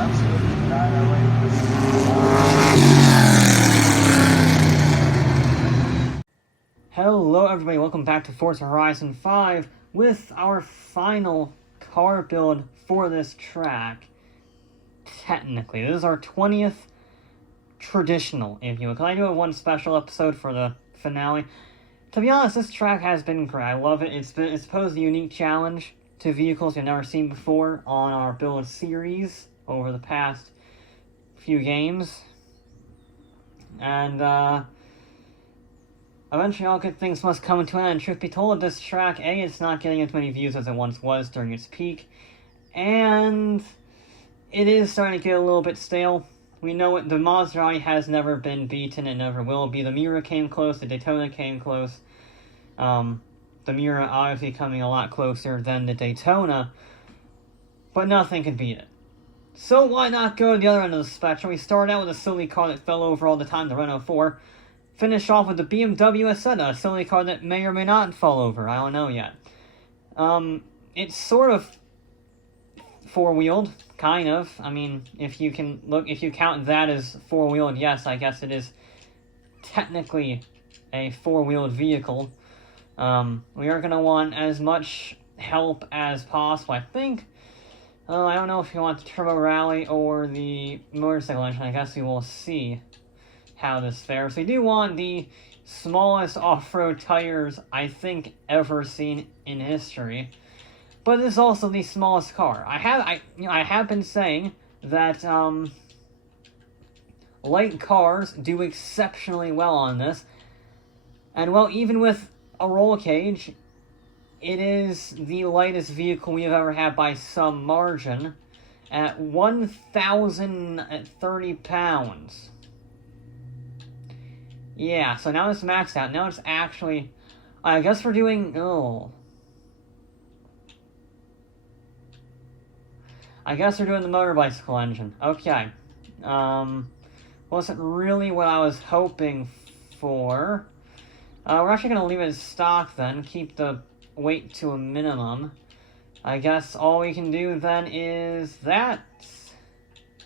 Absolutely annihilate. Hello everybody, welcome back to Forza Horizon 5 with our final car build for this track. Technically, this is our 20th traditional, if you will, because I do have one special episode for the finale. To be honest, this track has been great. I love it. It's posed a unique challenge to vehicles you've never seen before on our build series over the past few games. And, eventually all good things must come to an end. Truth be told, this track, A, it's not getting as many views as it once was during its peak, and it is starting to get a little bit stale. We know it, the Maserati has never been beaten, it never will be. The Miura came close, the Daytona came close. The Miura obviously coming a lot closer than the Daytona, but nothing could beat it. So why not go to the other end of the spectrum? We started out with a silly car that fell over all the time, the Renault 4. Finish off with the BMW Isetta, a silly car that may or may not fall over. I don't know yet. It's sort of four-wheeled, kind of. I mean, if you count that as four-wheeled, yes, I guess it is technically a four-wheeled vehicle. We are going to want as much help as possible, I think. I don't know if you want the Turbo Rally or the motorcycle engine. I guess we will see how this fares. We do want the smallest off-road tires I think ever seen in history, but it is also the smallest car. I have been saying that light cars do exceptionally well on this, and well, even with a roll cage, it is the lightest vehicle we have ever had by some margin at 1,030 pounds. Yeah, so now it's maxed out. Now it's actually... I guess we're doing... I guess we're doing the motor bicycle engine. Okay. Wasn't really what I was hoping for. We're actually going to leave it as stock then. Keep the weight to a minimum. I guess all we can do then is that.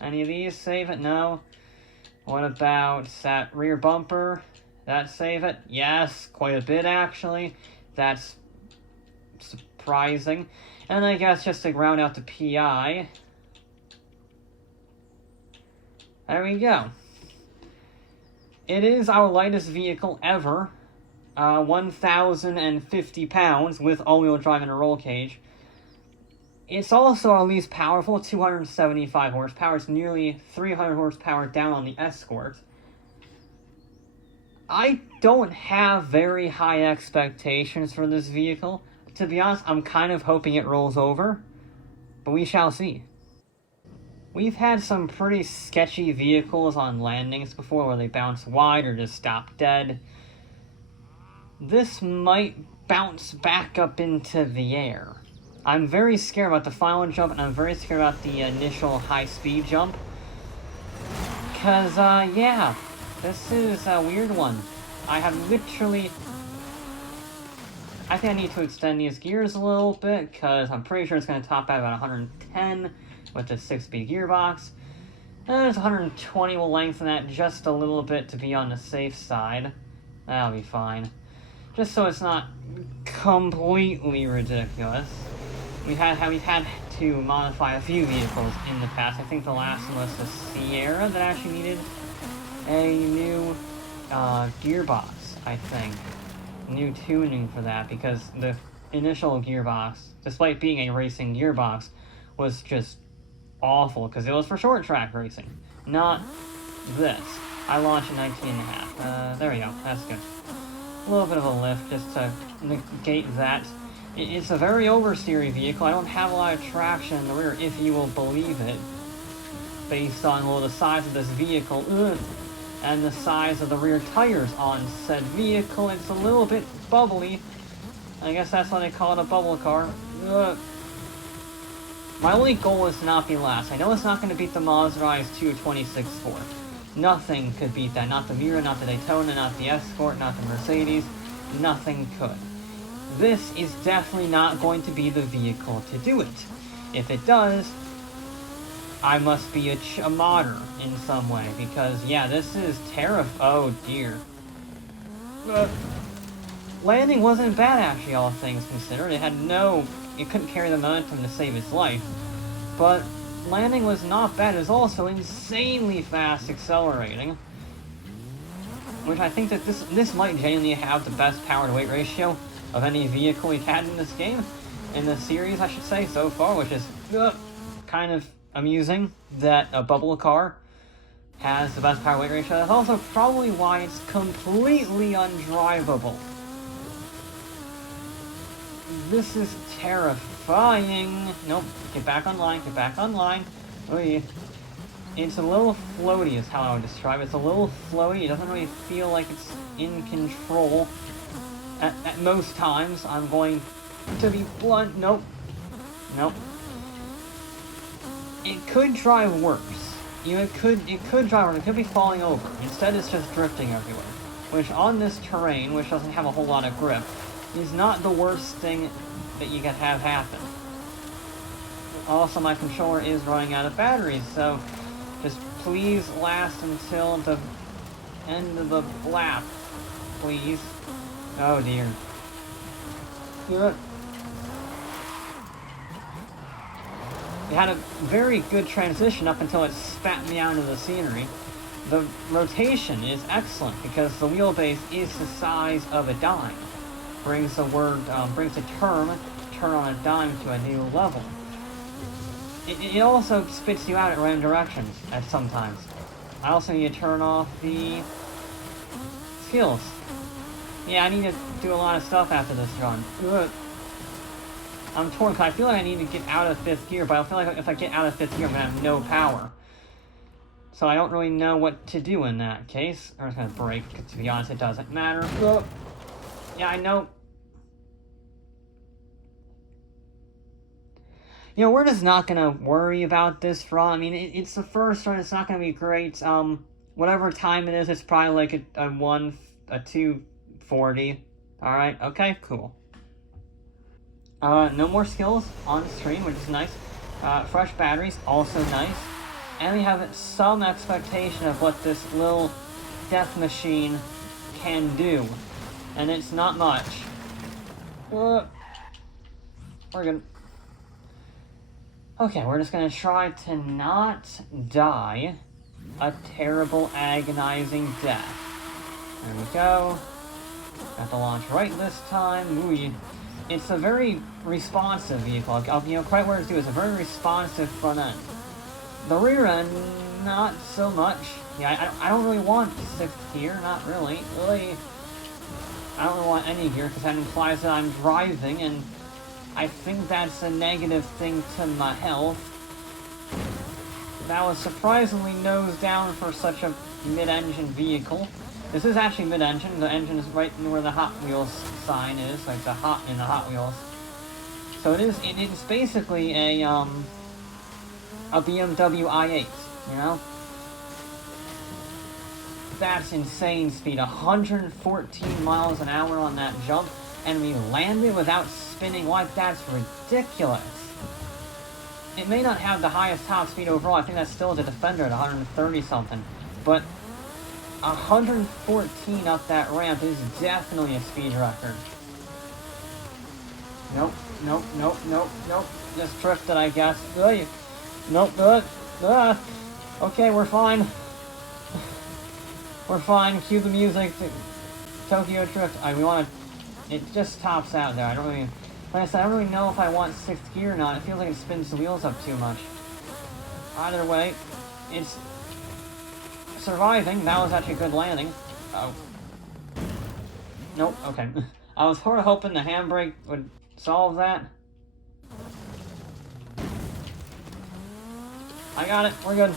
Any of these save it? No. What about that rear bumper? That save it? Yes, quite a bit actually. That's surprising. And I guess just to round out the PI. There we go. It is our lightest vehicle ever. 1,050 pounds with all-wheel drive and a roll cage. It's also our least powerful, 275 horsepower. It's nearly 300 horsepower down on the Escort. I don't have very high expectations for this vehicle. To be honest, I'm kind of hoping it rolls over, but we shall see. We've had some pretty sketchy vehicles on landings before where they bounce wide or just stop dead. This might bounce back up into the air. I'm very scared about the final jump, and I'm very scared about the initial high-speed jump. Because, yeah, this is a weird one. I have literally... I think I need to extend these gears a little bit, because I'm pretty sure it's going to top out about 110 with the 6-speed gearbox. And there's 120, we'll lengthen that just a little bit to be on the safe side. That'll be fine. Just so it's not completely ridiculous. We've had to modify a few vehicles in the past. I think the last one was the Sierra that actually needed a new gearbox, I think. New tuning for that, because the initial gearbox, despite being a racing gearbox, was just awful, because it was for short track racing, not this. I launched in 19.5. There we go, that's good. A little bit of a lift, just to negate that. It's a very oversteery vehicle. I don't have a lot of traction in the rear, if you will believe it, based on, well, the size of this vehicle, and the size of the rear tires on said vehicle. It's a little bit bubbly. I guess that's why they call it a bubble car. My only goal is to not be last. I know it's not going to beat the Maserati's 226.4. Nothing could beat that. Not the Miura, not the Daytona, not the Escort, not the Mercedes. Nothing could. This is definitely not going to be the vehicle to do it. If it does, I must be a modder in some way, because, yeah, this is oh dear. Landing wasn't bad, actually, all things considered. It couldn't carry the momentum to save its life. But landing was not bad. It was also insanely fast accelerating. Which I think that this might genuinely have the best power-to-weight ratio of any vehicle we've had in this game. In the series, I should say, so far, which is kind of amusing that a bubble car has the best power-weight ratio. That's also probably why it's completely undrivable. This is terrifying. Nope, get back online, get back online. Oy. It's a little floaty is how I would describe it. It's a little floaty. It doesn't really feel like it's in control. At most times, I'm going to be blunt. Nope. Nope. It could drive worse. You know, it could drive worse. It could be falling over. Instead, it's just drifting everywhere. Which, on this terrain, which doesn't have a whole lot of grip, is not the worst thing that you could have happen. Also, my controller is running out of batteries, so just please last until the end of the lap, please. Oh dear. It had a very good transition up until it spat me out of the scenery. The rotation is excellent because the wheelbase is the size of a dime. Brings the term turn on a dime to a new level. It also spits you out at random directions at sometimes. I also need to turn off the skills. Yeah, I need to do a lot of stuff after this run. Ugh. I'm torn because I feel like I need to get out of 5th gear, but I feel like if I get out of 5th gear, I'm going to have no power. So I don't really know what to do in that case. I'm just going to brake, because to be honest, it doesn't matter. Ugh. Yeah, I know. You know, we're just not going to worry about this run. I mean, it's the first run. It's not going to be great. Whatever time it is, it's probably like a 240. Alright, okay, cool. No more skills on screen, which is nice. Fresh batteries, also nice. And we have some expectation of what this little death machine can do. And it's not much. We're good. Okay, we're just gonna try to not die a terrible, agonizing death. There we go. Got the launch right this time. Ooh, it's a very responsive vehicle. You know, quite what it's doing. It's a very responsive front end. The rear end, not so much. Yeah, I don't really want 6th gear, not really. I don't really want any gear, because that implies that I'm driving, and I think that's a negative thing to my health. That was surprisingly nose down for such a mid-engine vehicle. This is actually mid-engine. The engine is right where the Hot Wheels sign is, like the Hot in the Hot Wheels. So it's basically a BMW i8, you know? That's insane speed, 114 miles an hour on that jump, and we landed without spinning. Like, that's ridiculous. It may not have the highest top speed overall. I think that's still the Defender at 130 something, but 114 up that ramp is definitely a speed record. Nope, nope, nope, nope, nope. Just drifted, I guess. Nope, okay, we're fine. We're fine. Cue the music. Tokyo Drift. We want to... It just tops out there. I don't really... Like I said, I don't really know if I want 6th gear or not. It feels like it spins the wheels up too much. Either way, it's surviving. That was actually a good landing. Oh. Nope, okay. I was sort of hoping the handbrake would solve that. I got it. We're good.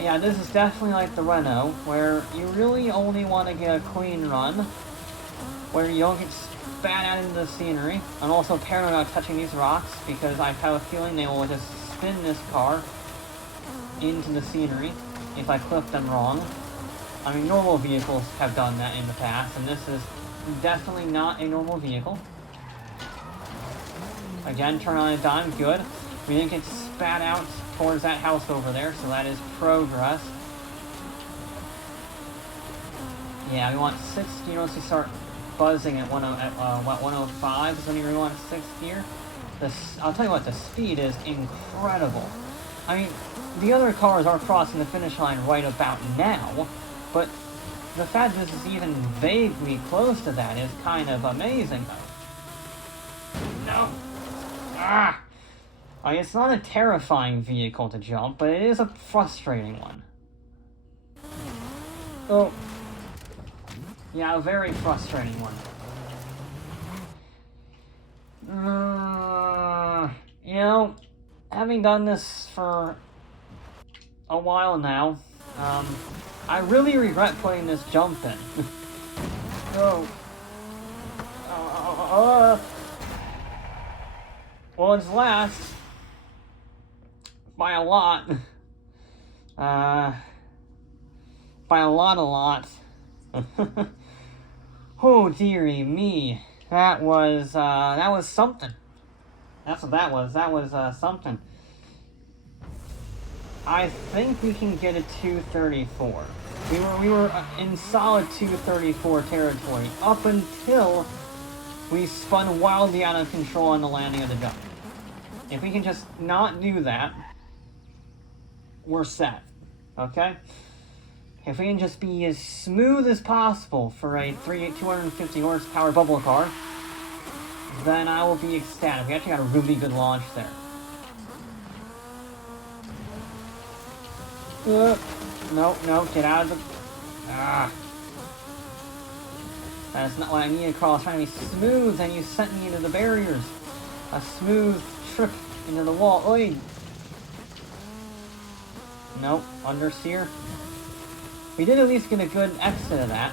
Yeah, this is definitely like the Renault, where you really only want to get a clean run, where you don't get spat out into the scenery. I'm also paranoid about touching these rocks, because I have a feeling they will just spin this car into the scenery if I clip them wrong. I mean, normal vehicles have done that in the past, and this is definitely not a normal vehicle. Again, turn on a dime, good. We didn't get spat out towards that house over there, so that is progress. Yeah, we want 6th gear once we start buzzing at, 105 is when you really want 6th gear. I'll tell you what, the speed is incredible. I mean, the other cars are crossing the finish line right about now, but the fact this is even vaguely close to that is kind of amazing. No! Ah! I mean, it's not a terrifying vehicle to jump, but it is a frustrating one. Oh. Yeah, a very frustrating one. You know, having done this for a while now, I really regret putting this jump in. Oh. Well, it's last. By a lot. By a lot. Oh, dearie me. That was something. That's what that was. That was, something. I think we can get a 234. We were in solid 234 territory up until we spun wildly out of control on the landing of the jump. If we can just not do that, we're set. Okay? If we can just be as smooth as possible for a 250 horsepower bubble car, then I will be ecstatic. We actually got a really good launch there. No, get out of the... That's not what I needed, Carl. I was trying to be smooth, and you sent me into the barriers. A smooth trip into the wall. Oi! Nope, understeer. We did at least get a good exit of that.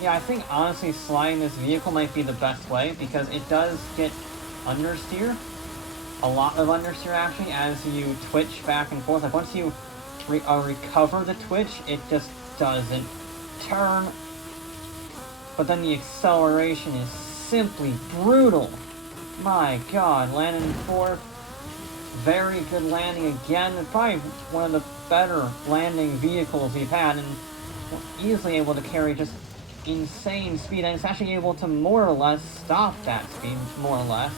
Yeah, I think honestly sliding this vehicle might be the best way, because it does get understeer. A lot of understeer, actually, as you twitch back and forth. Like, once you recover the twitch, it just doesn't turn. But then the acceleration is simply brutal. My god, landing in 4th. Very good landing again. Probably one of the better landing vehicles we've had, and easily able to carry just insane speed, and it's actually able to more or less stop that speed, more or less.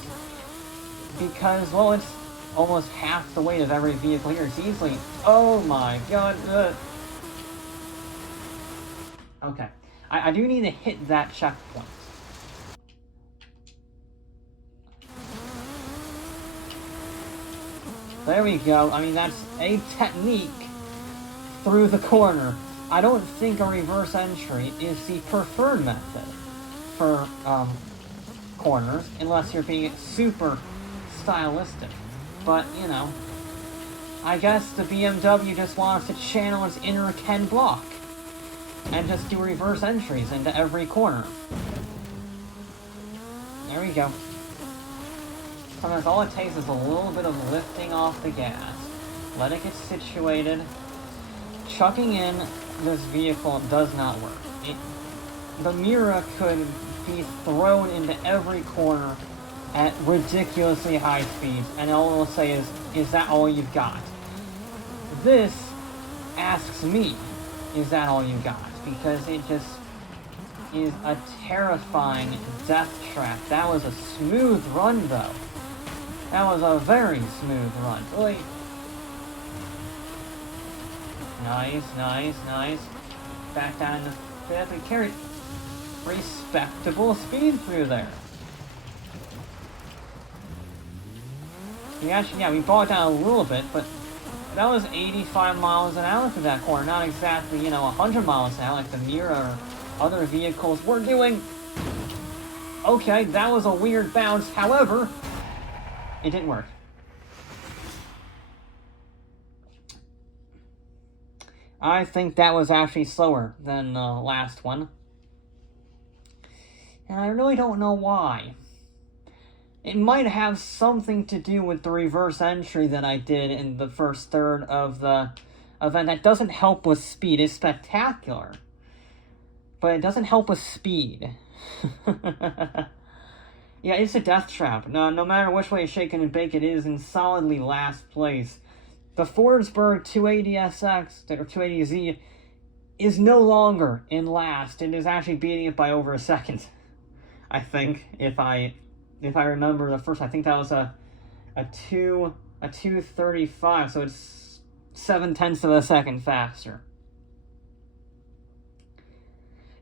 Because, well, it's almost half the weight of every vehicle here. It's easily... Oh my god. Okay. I do need to hit that checkpoint. There we go. I mean, that's a technique through the corner. I don't think a reverse entry is the preferred method for corners, unless you're being super stylistic. But, you know, I guess the BMW just wants to channel its inner Ken Block and just do reverse entries into every corner. There we go. Sometimes all it takes is a little bit of lifting off the gas. Let it get situated. Chucking in this vehicle does not work. The Mira could be thrown into every corner at ridiculously high speeds, and all it'll say is that all you've got? This asks me, is that all you got? Because it just is a terrifying death trap. That was a smooth run, though. That was a very smooth run. Really. Nice. Back down to 5th. We carried respectable speed through there. We brought it down a little bit, but that was 85 miles an hour through that corner. Not exactly, 100 miles an hour like the Mira or other vehicles were doing. Okay, that was a weird bounce. However, it didn't work. I think that was actually slower than the last one. And I really don't know why. It might have something to do with the reverse entry that I did in the first third of the event. That doesn't help with speed. It's spectacular, but it doesn't help with speed. Yeah, it's a death trap. No matter which way you shake and bake, it is in solidly last place. The Forsberg 280SX, or 280Z, is no longer in last. It is actually beating it by over a second. I think, if I remember the first, I think that was a 235, so it's 0.7 of a second faster.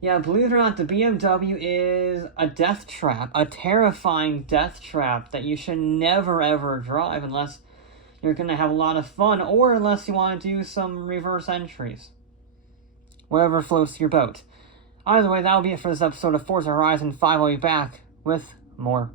Yeah, believe it or not, the BMW is a death trap, a terrifying death trap that you should never ever drive unless you're going to have a lot of fun, or unless you want to do some reverse entries. Whatever floats your boat. Either way, that'll be it for this episode of Forza Horizon 5. I'll be back with more.